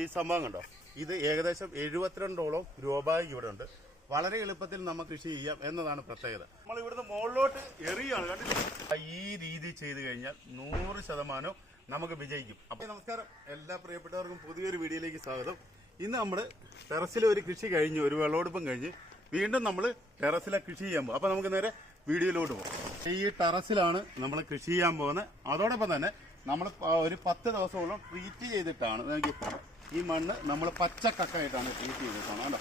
ഈ സംഭവം കണ്ടോ? ഇത് ഏകദേശം എഴുപത്തിരണ്ടോളം രൂപ ഇവിടെ ഉണ്ട് വളരെ എളുപ്പത്തിൽ നമുക്ക് കൃഷി ചെയ്യാം എന്നതാണ് പ്രത്യേകത. നമ്മൾ ഇവിടുന്ന് മുകളിലോട്ട് എറിയാണ് കണ്ടില്ലേ? ഈ രീതി ചെയ്തു കഴിഞ്ഞാൽ നൂറ് ശതമാനം നമുക്ക് വിജയിക്കും. അപ്പൊ നമസ്കാരം. എല്ലാ പ്രിയപ്പെട്ടവർക്കും പുതിയൊരു വീഡിയോയിലേക്ക് സ്വാഗതം. ഇന്ന് നമ്മൾ ടെറസിലെ ഒരു കൃഷി കഴിഞ്ഞ് ഒരു വെള്ളമെടുപ്പും കഴിഞ്ഞ് വീണ്ടും നമ്മൾ ടെറസിലെ കൃഷി ചെയ്യാൻ പോകും. അപ്പൊ നമുക്ക് നേരെ വീഡിയോയിലോട്ട് പോകും. ഈ ടെറസിലാണ് നമ്മൾ കൃഷി ചെയ്യാൻ പോകുന്നത്. അതോടൊപ്പം തന്നെ നമ്മൾ ഒരു പത്ത് ദിവസമോളം ട്രീറ്റ് ചെയ്തിട്ടാണ്. നോക്കി ഈ മണ്ണ് നമ്മൾ പച്ചക്കക്കായിട്ടാണ് ട്രീറ്റ് ചെയ്തിട്ടാണ് കേട്ടോ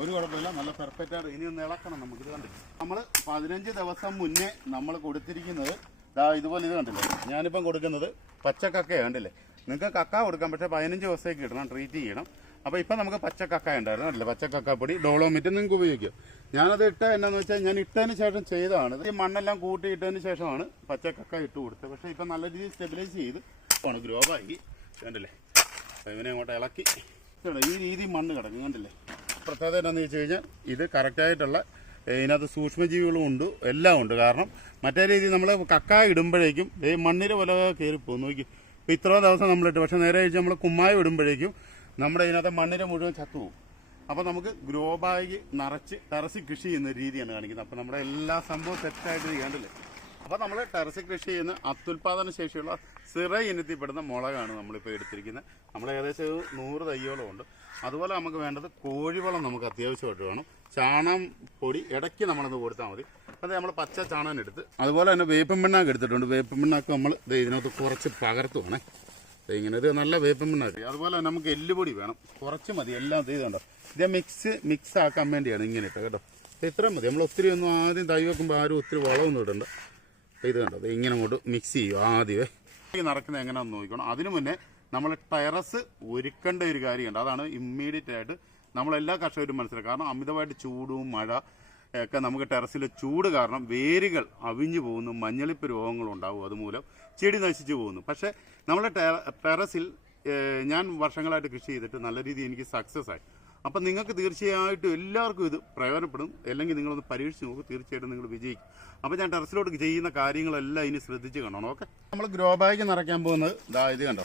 ഒരു കുഴപ്പമില്ല. നല്ല പെർഫെക്റ്റ് ആയിട്ട് ഇനി ഒന്ന് ഇളക്കണം നമുക്ക്. ഇത് കണ്ടില്ല നമ്മൾ പതിനഞ്ച് ദിവസം മുന്നേ നമ്മൾ കൊടുത്തിരിക്കുന്നത്. ദാ ഇതുപോലെ ഇത് കണ്ടില്ലേ? ഞാനിപ്പം കൊടുക്കുന്നത് പച്ചക്കക്കയാണ് കണ്ടില്ലേ? നിങ്ങൾക്ക് കക്ക കൊടുക്കാം പക്ഷേ പതിനഞ്ച് ദിവസത്തേക്ക് ഇടണം ട്രീറ്റ് ചെയ്യണം. അപ്പോൾ ഇപ്പം നമുക്ക് പച്ചക്കക്ക ഉണ്ടായിരുന്നു അല്ലേ പച്ചക്കക്കപ്പൊടി ഡോളോമിറ്റ് നിങ്ങൾക്ക് ഉപയോഗിക്കാം. ഞാനത് ഇട്ട എന്നാന്ന് വെച്ചാൽ ഞാൻ ഇട്ടതിന് ശേഷം ചെയ്തതാണ്. ഈ മണ്ണെല്ലാം കൂട്ടി ഇട്ടതിന് ശേഷമാണ് പച്ചക്കക്ക ഇട്ട് കൊടുത്തത്. പക്ഷേ ഇപ്പം നല്ല രീതിയിൽ സ്റ്റെബിലൈസ് ചെയ്ത് ഗ്രോ ആയി. കണ്ടില്ലേ? ഇവനെ അങ്ങോട്ട് ഇളക്കി. ഈ രീതി മണ്ണ് കിടക്കും കണ്ടില്ലേ? പ്രത്യേകത എന്താണെന്ന് വെച്ച് കഴിഞ്ഞാൽ ഇത് കറക്റ്റായിട്ടുള്ള ഇതിനകത്ത് സൂക്ഷ്മജീവികളും ഉണ്ട് എല്ലാം ഉണ്ട്. കാരണം മറ്റേ രീതി നമ്മൾ കക്ക ഇടുമ്പോഴേക്കും ഈ മണ്ണിര പോലെ കയറിപ്പോകും നോക്കി ഇപ്പോൾ ഇത്രയോ ദിവസം നമ്മളിട്ട് പക്ഷേ നേരെ കഴിച്ച് നമ്മൾ കുമ്മായം ഇടുമ്പോഴേക്കും നമ്മുടെ ഇതിനകത്ത് മണ്ണിര മുഴുവൻ ചത്തുപോകും അപ്പോൾ നമുക്ക് ഗ്രോ ബാഗ് നിറച്ച് ടെറസിൽ കൃഷി ചെയ്യുന്ന രീതിയാണ് കാണിക്കുന്നത്. അപ്പോൾ നമ്മുടെ എല്ലാ സംഭവവും സെറ്റായിട്ട് ചെയ്യാണ്ടല്ലേ അപ്പോൾ നമ്മൾ ടെറസിൽ കൃഷി ചെയ്യുന്ന അത്യുൽപാദന ശേഷിയുള്ള സിറ ഇനത്തിൽപ്പെടുന്ന മുളകാണ് നമ്മളിപ്പോൾ എടുത്തിരിക്കുന്നത്. നമ്മൾ ഏകദേശം ഒരു നൂറ് തയ്യോളം ഉണ്ട്. അതുപോലെ നമുക്ക് വേണ്ടത് കോഴിവളം നമുക്ക് അത്യാവശ്യമായിട്ട് വേണം. ചാണം പൊടി ഇടയ്ക്ക് നമ്മളൊന്ന് കൊടുത്താൽ മതി. അത് നമ്മൾ പച്ച ചാണകം എടുത്ത് അതുപോലെ തന്നെ വേപ്പം പിണ്ണാക്ക് എടുത്തിട്ടുണ്ട്. വേപ്പം പിണ്ണാക്ക് നമ്മൾ ഇതിനകത്ത് കുറച്ച് പകർത്തുവാണേ. ഇങ്ങനെ ഇത് നല്ല വേപ്പം പിണ്ണാക്ക്. അതുപോലെ തന്നെ നമുക്ക് എല്ലുപൊടി വേണം. കുറച്ച് മതി. എല്ലാം കണ്ടോ ഇത് മിക്സ് മിക്സ് ആക്കാൻ വേണ്ടിയാണ് ഇങ്ങനെ ഇട്ട് കേട്ടോ. ഇത് ഇത്രയും മതി. നമ്മൾ ഒത്തിരി ഒന്നും ആദ്യം തൈ വെക്കുമ്പോൾ ആരും ഒത്തിരി വളമൊന്നും ഇടണ്ട. ഇത് കണ്ടോ? ഇങ്ങനെ അങ്ങോട്ട് മിക്സ് ചെയ്യും ആദ്യമേ. നടക്കുന്നത് എങ്ങനെയാണെന്ന് നോക്കണം അതിനു മുന്നേ നമ്മൾ ടെറസ് ഒരുക്കേണ്ട ഒരു കാര്യമുണ്ട് അതാണ് ഇമ്മീഡിയറ്റ് ആയിട്ട് നമ്മളെല്ലാ കർഷകരും മനസ്സിലാക്കുക. കാരണം അമിതമായിട്ട് ചൂടും മഴ ഒക്കെ നമുക്ക് ടെറസിലെ ചൂട് കാരണം വേരുകൾ അവിഞ്ഞു പോകുന്നു മഞ്ഞളിപ്പ് രോഗങ്ങളും ഉണ്ടാവും അതുമൂലം ചെടി നശിച്ചു പോകുന്നു. പക്ഷെ നമ്മളെ ടെറസിൽ ഞാൻ വർഷങ്ങളായിട്ട് കൃഷി ചെയ്തിട്ട് നല്ല രീതിയിൽ എനിക്ക് സക്സസ് ആയി. അപ്പം നിങ്ങൾക്ക് തീർച്ചയായിട്ടും എല്ലാവർക്കും ഇത് പ്രയോജനപ്പെടും. അല്ലെങ്കിൽ നിങ്ങളൊന്ന് പരീക്ഷിച്ച് നോക്കും തീർച്ചയായിട്ടും നിങ്ങൾ വിജയിക്കും. അപ്പം ഞാൻ ടെറസിലോട്ട് ചെയ്യുന്ന കാര്യങ്ങളെല്ലാം ഇനി ശ്രദ്ധിച്ച് കാണണം ഓക്കെ? നമ്മൾ ഗ്രോ ബാഗ് നിറയ്ക്കാൻ പോകുന്നത് ഇതാ ഇത് കണ്ടോ?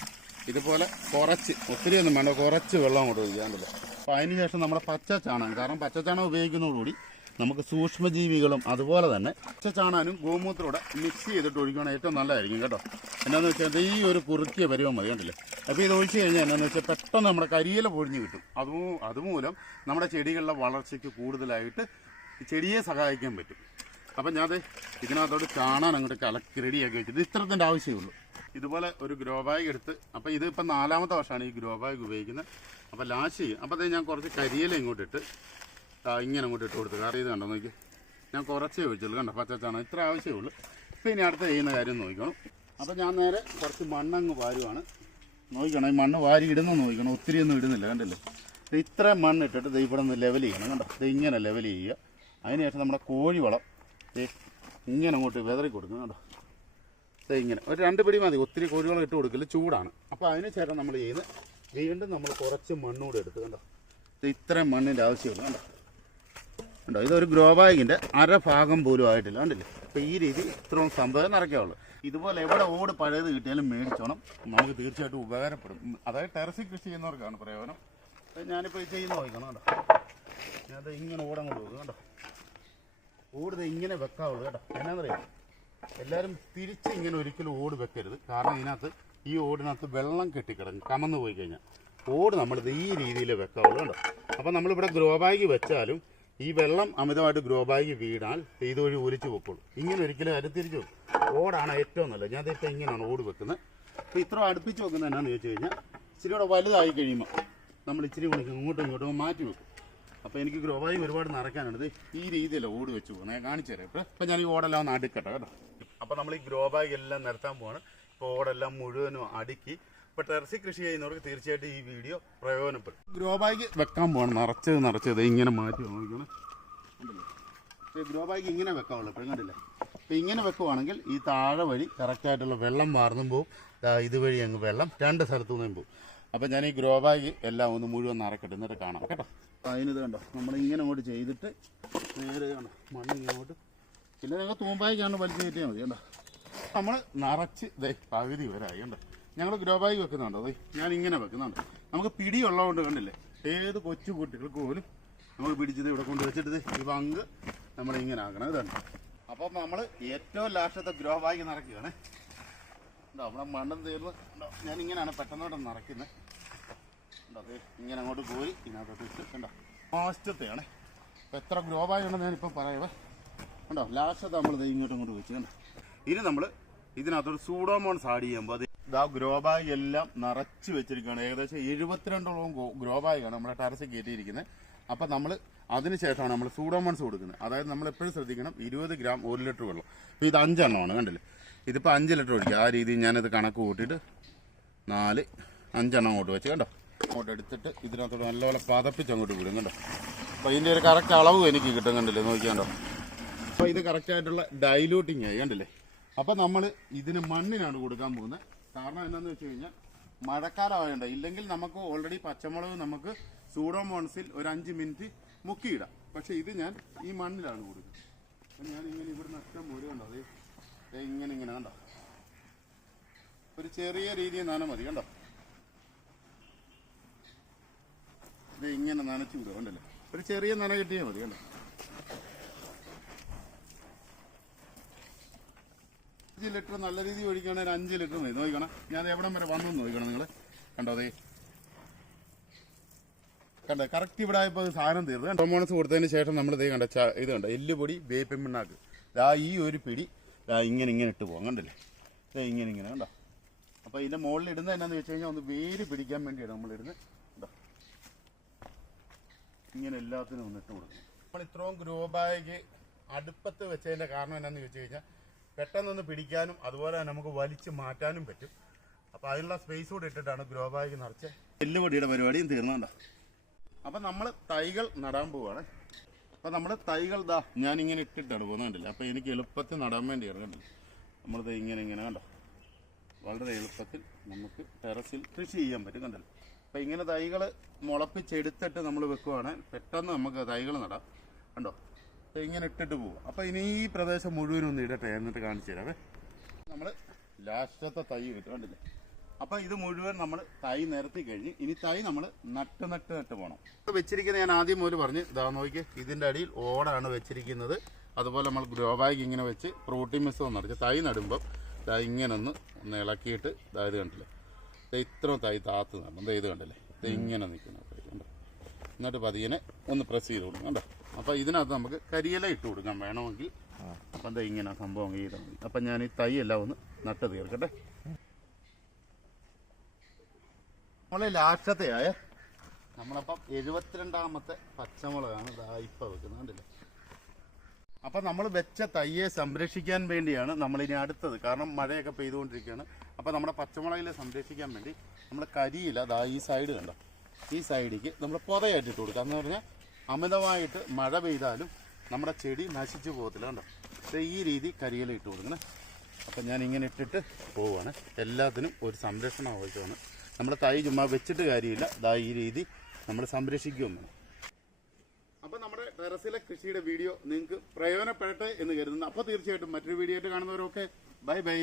ഇതുപോലെ കുറച്ച് ഒത്തിരി ഒന്നും വേണ്ട കുറച്ച് വെള്ളം കൊണ്ട് ഒഴിക്കാണ്ടല്ലോ അപ്പോൾ അതിന് ശേഷം നമ്മുടെ പച്ച ചാണകം കാരണം പച്ച ചാണകം ഉപയോഗിക്കുന്നതോടുകൂടി നമുക്ക് സൂക്ഷ്മജീവികളും അതുപോലെ തന്നെ ചാണാനും ഗോമൂത്രൂടെ മിക്സ് ചെയ്തിട്ട് ഒഴിക്കുകയാണെങ്കിൽ ഏറ്റവും നല്ലതായിരിക്കും കേട്ടോ. എന്നാന്ന് വെച്ചാൽ ഈ ഒരു കുറുക്കിയ പരിവം മതി കണ്ടില്ലേ? അപ്പോൾ ഇത് ഒഴിച്ചു കഴിഞ്ഞാൽ എന്നാന്ന് വെച്ചാൽ പെട്ടെന്ന് നമ്മുടെ കരിയില പൊഴിഞ്ഞ് കിട്ടും. അതും അതുമൂലം നമ്മുടെ ചെടികളുടെ വളർച്ചയ്ക്ക് കൂടുതലായിട്ട് ചെടിയെ സഹായിക്കാൻ പറ്റും. അപ്പം ഞാൻ ദേ ഇതിനകത്തോട്ട് ചാണാൻ അങ്ങോട്ട് കലക്കി റെഡിയാക്കി വെച്ചിട്ട് ഇത്രത്തിന്റെ ആവശ്യമുള്ളൂ ഇതുപോലെ ഒരു ഗ്രോ ബാഗ് എടുത്ത് അപ്പോൾ ഇത് ഇപ്പം നാലാമത്തെ വർഷമാണ് ഈ ഗ്രോ ബാഗ് ഉപയോഗിക്കുന്നത്. അപ്പോൾ ലാസ്റ്റ് ചെയ്യും അപ്പോൾ അത് ഞാൻ കുറച്ച് കരിയില ഇങ്ങോട്ട് ഇട്ട് ദാ ഇങ്ങനെ അങ്ങോട്ട് ഇട്ട് കൊടുത്തു കാരണം ഇത് കണ്ടോ നോക്കി. ഞാൻ കുറച്ചേ ഒഴിച്ചുള്ളൂ കണ്ടോ പച്ചച്ചാണോ? ഇത്ര ആവശ്യമേ ഉള്ളൂ. അപ്പോൾ ഇനി അടുത്ത ചെയ്യുന്ന കാര്യം നോക്കണം അപ്പോൾ ഞാൻ നേരെ കുറച്ച് മണ്ണങ്ങ് വാരുവാണ്. നോക്കണം ഈ മണ്ണ് വാരി ഇടുന്ന നോക്കണം ഒത്തിരി ഒന്നും ഇടുന്നില്ല കണ്ടില്ലേ? ഇത്ര മണ്ണ് ഇട്ടിട്ട് ദേ ഇവിടെ നിന്ന് ലെവൽ ചെയ്യണം കണ്ടോ? ഇത് ഇങ്ങനെ ലെവൽ ചെയ്യുക. അതിനുശേഷം നമ്മുടെ കോഴിവളം ഇങ്ങനെ അങ്ങോട്ട് വിതറി കണ്ടോ? ദേ ഇങ്ങനെ. ഒരു രണ്ട് പിടി മതി. ഒത്തിരി കോഴിവളം ഇട്ട് കൊടുക്കില്ല ചൂടാണ്. അപ്പോൾ അതിന് ശേഷം നമ്മൾ ചെയ്യുന്നത് വീണ്ടും നമ്മൾ കുറച്ച് മണ്ണൂടെ എടുത്ത് കണ്ടോ? ഇത്രയും മണ്ണിന്റെ ആവശ്യമുള്ളൂ കണ്ടോ? കണ്ടോ ഇതൊരു ഗ്രോ ബാഗിന്റെ അരഭാഗം പോലും ആയിട്ടില്ല. കണ്ടില്ലേ? അപ്പോൾ ഈ രീതി ഇത്രയും സംഭവം നിറയ്ക്കാവുള്ളൂ ഇതുപോലെ എവിടെ ഓട് പഴയത് കിട്ടിയാലും മേടിച്ചോണം. നമുക്ക് തീർച്ചയായിട്ടും ഉപകാരപ്പെടും. അതായത് ടെറസിൽ കൃഷി ചെയ്യുന്നവർക്കാണ് പ്രയോജനം. ഞാനിപ്പോൾ ചെയ്യുന്ന നോക്കണം കേട്ടോ ഞാനത് ഇങ്ങനെ ഓടങ്ങോട്ട് പോകും കേട്ടോ ഓട് ഇങ്ങനെ വെക്കാവുള്ളൂ കേട്ടോ. എന്നാന്നറിയാം? എല്ലാവരും തിരിച്ച് ഇങ്ങനെ ഒരിക്കലും ഓട് വെക്കരുത്. കാരണം ഇതിനകത്ത് ഈ ഓടിനകത്ത് വെള്ളം കെട്ടിക്കിടക്കും കമന്ന് പോയി കഴിഞ്ഞാൽ. ഓട് നമ്മളിത് ഈ രീതിയിൽ വെക്കാവുള്ളൂ കേട്ടോ അപ്പോൾ നമ്മളിവിടെ ഗ്രോ ബാഗ് വെച്ചാലും ഈ വെള്ളം അമിതമായിട്ട് ഗ്രോ ബാഗ് വീണാൽ ഇതുവഴി ഒലിച്ചു പൊക്കോളൂ. ഇങ്ങനെ ഒരിക്കലും അരുത്തിരിച്ചു ഓടാണ് ഏറ്റവും നല്ലത്. ഞാൻ ഇപ്പം ഇങ്ങനെയാണ് ഓട് വെക്കുന്നത്. അപ്പോൾ ഇത്ര അടുപ്പിച്ച് വെക്കുന്നത് എന്നാന്ന് ചോദിച്ചു കഴിഞ്ഞാൽ ഇച്ചിരി കൂടെ വലുതായി കഴിയുമ്പോൾ നമ്മൾ ഇച്ചിരി കൂടി ഇങ്ങോട്ടും ഇങ്ങോട്ടും മാറ്റി വെക്കും. അപ്പോൾ എനിക്ക് ഗ്രോ ബാഗ് ഒരുപാട് നിറയ്ക്കാനുണ്ട് ഈ രീതിയിലാണ് ഓട് വെച്ച് പോകുന്നത്. ഞാൻ കാണിച്ചു തരാം. ഇപ്പോൾ ഇപ്പം ഞാൻ ഈ ഓടെല്ലാം ഒന്ന് അടുക്കട്ടെ കേട്ടോ. അപ്പോൾ നമ്മൾ ഈ ഗ്രോ ബാഗ് എല്ലാം നിരത്താൻ പോവാണ്. ഇപ്പോൾ ഓടെല്ലാം മുഴുവനും അടുക്കി ഇപ്പോൾ ടെറസിൽ കൃഷി ചെയ്യുന്നവർക്ക് തീർച്ചയായിട്ടും ഈ വീഡിയോ പ്രയോജനപ്പെടും. ഗ്രോ ബാഗ് വെക്കാൻ പോകണം നിറച്ചത് നിറച്ചത് ഇങ്ങനെ മാറ്റി നോക്കണം ഗ്രോ ബാഗ് ഇങ്ങനെ വെക്കാവുള്ളൂ ഇപ്പം കണ്ടില്ലേ? അപ്പം ഇങ്ങനെ വെക്കുവാണെങ്കിൽ ഈ താഴെ വഴി കറക്റ്റായിട്ടുള്ള വെള്ളം വാർന്നും പോവും. ഇതുവഴി അങ്ങ് വെള്ളം രണ്ട് സ്ഥലത്തു നിന്നും പോവും. അപ്പം ഞാൻ ഈ ഗ്രോ ബാഗ് എല്ലാം ഒന്ന് മുഴുവൻ നിറക്കട്ടെ എന്നിട്ട് കാണാം കേട്ടോ? അതിനിത് കണ്ടോ? നമ്മൾ ഇങ്ങനെ അങ്ങോട്ട് ചെയ്തിട്ട് നേരെ കണ്ടോ? മണ്ണ് ഇങ്ങോട്ട് പിന്നെ നിങ്ങൾ തൂമ്പായിക്കാണ് വലിച്ചു കയറ്റിയാൽ മതി കണ്ടോ? നമ്മൾ നിറച്ച് പകുതി വരായി കണ്ടോ? ഞങ്ങൾ ഗ്രോ ബാഗ് വെക്കുന്നുണ്ട്. അതെ ഞാൻ ഇങ്ങനെ വെക്കുന്നുണ്ട്. നമുക്ക് പിടി ഉള്ളതുകൊണ്ട് കണ്ടില്ലേ? ഏത് കൊച്ചു കുട്ടികൾക്ക് പോലും നമ്മൾ പിടിച്ചത് ഇവിടെ കൊണ്ട് വെച്ചിട്ട് ഈ പങ്ക് നമ്മൾ ഇങ്ങനെ ആക്കണം ഇതാണ് അപ്പം നമ്മൾ ഏറ്റവും ലാസ്റ്റത്തെ ഗ്രോ ബാഗ് നിറയ്ക്കുകയാണ് ഉണ്ടോ അവിടെ മണ്ണും തീർന്ന്. ഉണ്ടോ ഞാൻ ഇങ്ങനെയാണ് പെട്ടെന്നോട്ട് നിറയ്ക്കുന്നത് ഉണ്ടോ ഇങ്ങനെ അങ്ങോട്ട് പോയി ഇതിനകത്തോട്ട് ഇട്ട് കണ്ടോ? ലാസ്റ്റത്തെയാണ്. അപ്പോൾ എത്ര ഗ്രോ ബാഗ് ഉണ്ടെന്ന് ഞാനിപ്പോൾ പറയുവേ. ഉണ്ടോ ലാസ്റ്റത്തെ നമ്മൾ ഇങ്ങോട്ടും ഇങ്ങോട്ട് വെച്ച് കണ്ടോ? ഇനി നമ്മൾ ഇതിനകത്തൊരു സൂഡോമോൺസ് ആഡ് ചെയ്യുമ്പോൾ അത് ഇതാ ഗ്രോ ബാഗ് എല്ലാം നിറച്ച് വെച്ചിരിക്കുകയാണ്. ഏകദേശം എഴുപത്തിരണ്ടോളം ഗ്രോ ബാഗാണ് നമ്മുടെ ടെറസിൽ കയറ്റിയിരിക്കുന്നത്. അപ്പം നമ്മൾ അതിനുശേഷമാണ് നമ്മൾ സൂഡോമോൺസ് കൊടുക്കുന്നത്. അതായത് നമ്മൾ എപ്പോഴും ശ്രദ്ധിക്കണം ഇരുപത് ഗ്രാം ഒരു ലിറ്റർ വെള്ളം. അപ്പൊ ഇത് അഞ്ചെണ്ണമാണ് കണ്ടില്ലേ? ഇതിപ്പോൾ അഞ്ച് ലിറ്റർ ഒഴിക്കുക. ആ രീതിയിൽ ഞാനിത് കണക്ക് കൂട്ടിയിട്ട് നാല് അഞ്ചെണ്ണം അങ്ങോട്ട് വെച്ച് കണ്ടോ? അങ്ങോട്ട് എടുത്തിട്ട് ഇതിനകത്തോട്ട് നല്ലപോലെ പതപ്പിച്ച് അങ്ങോട്ട് വിടും കണ്ടോ? അപ്പോൾ ഇതിന്റെ ഒരു കറക്റ്റ് അളവ് എനിക്ക് കിട്ടും കണ്ടില്ലേ? നോക്കിയാണ്ടോ അപ്പോൾ ഇത് കറക്റ്റായിട്ടുള്ള ഡൈലൂട്ടിങ് ആയി കണ്ടില്ലേ? അപ്പോൾ നമ്മൾ ഇതിന് മണ്ണിനാണ് കൊടുക്കാൻ പോകുന്നത്. കാരണം എന്താണെന്ന് വെച്ച് കഴിഞ്ഞാൽ മഴക്കാലമായതുകൊണ്ട് ഇല്ലെങ്കിൽ നമുക്ക് ഓൾറെഡി പച്ചമുളക് നമുക്ക് സൂഡോമോൺസിൽ ഒരു അഞ്ച് മിനിറ്റ് മുക്കിയിടാം. പക്ഷെ ഇത് ഞാൻ ഈ മണ്ണിലാണ് കൊടുക്കുന്നത്. അപ്പം ഞാൻ ഇങ്ങനെ ഇവിടെ നഷ്ടം കണ്ടോ അതേ ഇങ്ങനെ ഇങ്ങനെ കണ്ടോ? ഒരു ചെറിയ രീതിയിൽ നന മതി കണ്ടോ? ഇത് ഇങ്ങനെ നനച്ചു വിടുക കണ്ടല്ലേ? ഒരു ചെറിയ നന കിട്ടിയാൽ മതി കണ്ടോ? അഞ്ച് ലിറ്റർ നല്ല രീതിയിൽ ഒഴിക്കുകയാണെങ്കിൽ അഞ്ച് ലിറ്റർ മതി. നോക്കണം ഞാൻ എവിടം വരെ വന്നു നോക്കണം നിങ്ങൾ കണ്ടോ അതേ കണ്ടോ? കറക്റ്റ് ഇവിടെ ആയപ്പോൾ അത് സാധനം തീർന്നു. ഹോർമോൺസ് കൊടുത്തതിന് ശേഷം നമ്മൾ ഇതേ കണ്ട ഇത് കണ്ടോ? എല്ലുപൊടി വേപ്പിൻ പിണ്ണാക്ക് ദാ ഈ ഒരു പിടി ദാ ഇങ്ങനെ ഇങ്ങനെ ഇട്ട് പോകാം കണ്ടില്ലേ? ഇങ്ങനെ ഇങ്ങനെ കണ്ടോ? അപ്പോൾ ഇതിന്റെ മുകളിൽ ഇടുന്നത് എന്നാന്ന് വെച്ച് കഴിഞ്ഞാൽ ഒന്ന് വേര് പിടിക്കാൻ വേണ്ടിയാണ് നമ്മൾ ഇടുന്നത്. കണ്ടോ? ഇങ്ങനെ എല്ലാത്തിനും ഒന്ന് ഇട്ട് കൊടുക്കും നമ്മൾ ഇത്രയും ഗ്രോ ബാഗ് അടുപ്പത്ത് വെച്ചതിന്റെ കാരണം എന്നാന്ന് ചോദിച്ചു കഴിഞ്ഞാൽ പെട്ടെന്നൊന്ന് പിടിക്കാനും അതുപോലെ തന്നെ നമുക്ക് വലിച്ചു മാറ്റാനും പറ്റും. അപ്പോൾ അതിനുള്ള സ്പേസ് കൂടെ ഇട്ടിട്ടാണ് ഗ്രോ ബാഗ് നിറച്ച്. എല്ലുപൊടിയുടെ പരിപാടിയും തീർന്നുണ്ടോ. അപ്പം നമ്മൾ തൈകൾ നടാൻ പോവാണ്. അപ്പം നമ്മൾ തൈകൾ ദാ ഞാൻ ഇങ്ങനെ ഇട്ടിട്ടാണ് പോകുന്നുണ്ടല്ലോ അപ്പോൾ എനിക്ക് എളുപ്പത്തിൽ നടാൻ വേണ്ടിയാണ് കണ്ടോ നമ്മളിത് ഇങ്ങനെ ഇങ്ങനെ കണ്ടോ? വളരെ എളുപ്പത്തിൽ നമുക്ക് ടെറസിൽ കൃഷി ചെയ്യാൻ പറ്റും കണ്ടല്ലോ? അപ്പൊ ഇങ്ങനെ തൈകൾ മുളപ്പിച്ചെടുത്തിട്ട് നമ്മൾ വെക്കുവാണെങ്കിൽ പെട്ടെന്ന് നമുക്ക് തൈകൾ നടാം. കണ്ടോ? അപ്പം ഇങ്ങനെ ഇട്ടിട്ട് പോകും അപ്പോൾ ഇനി ഈ പ്രദേശം മുഴുവനും ഒന്ന് ഇടട്ടെ എന്നിട്ട് കാണിച്ചു തരാമേ നമ്മൾ ലാസ്റ്റത്തെ തൈ കിട്ടും കണ്ടില്ലേ? അപ്പോൾ ഇത് മുഴുവൻ നമ്മൾ തൈ നിരത്തി കഴിഞ്ഞ് ഇനി തൈ നമ്മൾ നട്ട് നട്ട് നട്ട് പോകണം വെച്ചിരിക്കുന്നത് ഞാൻ ആദ്യം മുതൽ പറഞ്ഞ് ഇതാ നോക്കി ഇതിന്റെ അടിയിൽ ഓടാണ് വെച്ചിരിക്കുന്നത്. അതുപോലെ നമ്മൾ ഗ്രോ ബാഗ് ഇങ്ങനെ വെച്ച് പ്രോട്ടീൻ മിസ് നിറച്ച് തൈ നടുമ്പം ഇതാ ഇങ്ങനെ ഒന്ന് ഒന്ന് ഇളക്കിയിട്ട് ഇതാ ഇത് കണ്ടില്ലേ? ഇത്ര തൈ താത്ത് നടണം ദേ ഇത് കണ്ടില്ലേ? ഇത് ഇങ്ങനെ നിൽക്കുന്ന. എന്നിട്ട് പതിയനെ ഒന്ന് പ്രസ് ചെയ്ത് കൊടുക്കും. കണ്ടോ? അപ്പോൾ ഇതിനകത്ത് നമുക്ക് കരിയില ഇട്ട് കൊടുക്കാം വേണമെങ്കിൽ. അപ്പം എന്താ ഇങ്ങനെ സംഭവം അപ്പം ഞാൻ ഈ തൈ എല്ലാം ഒന്ന് നട്ട് തീർക്കട്ടെ. നമ്മളെ ലാസ്റ്റത്തെ ആയ നമ്മളപ്പം എഴുപത്തിരണ്ടാമത്തെ പച്ചമുളകാണ് ഇപ്പൊ വെക്കുന്നത് കണ്ടില്ലേ? അപ്പം നമ്മൾ വെച്ച തയ്യെ സംരക്ഷിക്കാൻ വേണ്ടിയാണ് നമ്മളിനി അടുത്തത്. കാരണം മഴയൊക്കെ പെയ്തുകൊണ്ടിരിക്കുകയാണ്. അപ്പം നമ്മുടെ പച്ചമുളകിലെ സംരക്ഷിക്കാൻ വേണ്ടി നമ്മൾ കരിയില ദാ ഈ സൈഡ് കണ്ടോ? ഈ സൈഡിലേക്ക് നമ്മൾ പുതയായിട്ട് ഇട്ട് കൊടുക്കുക എന്ന് പറഞ്ഞാൽ അമിതമായിട്ട് മഴ പെയ്താലും നമ്മുടെ ചെടി നശിച്ചു പോകത്തില്ല കണ്ടോ? ദേ ഈ രീതി കരിയില ഇട്ട് കൊടുക്കണം. അപ്പം ഞാൻ ഇങ്ങനെ ഇട്ടിട്ട് പോവുകയാണ് എല്ലാത്തിനും ഒരു സംരക്ഷണം ആവശ്യമാണ്. നമ്മുടെ തൈ ചുമ്മാ വെച്ചിട്ട് കാര്യമില്ല. ദാ ഈ രീതി നമ്മൾ സംരക്ഷിക്കുകയും വേണം അപ്പോൾ നമ്മുടെ ടെറസിലെ കൃഷിയുടെ വീഡിയോ നിങ്ങൾക്ക് പ്രയോജനപ്പെടട്ടെ എന്ന് കരുതുന്നു. അപ്പോൾ തീർച്ചയായിട്ടും മറ്റൊരു വീഡിയോ ആയിട്ട് കാണുന്നവരൊക്കെ ബൈ ബൈ.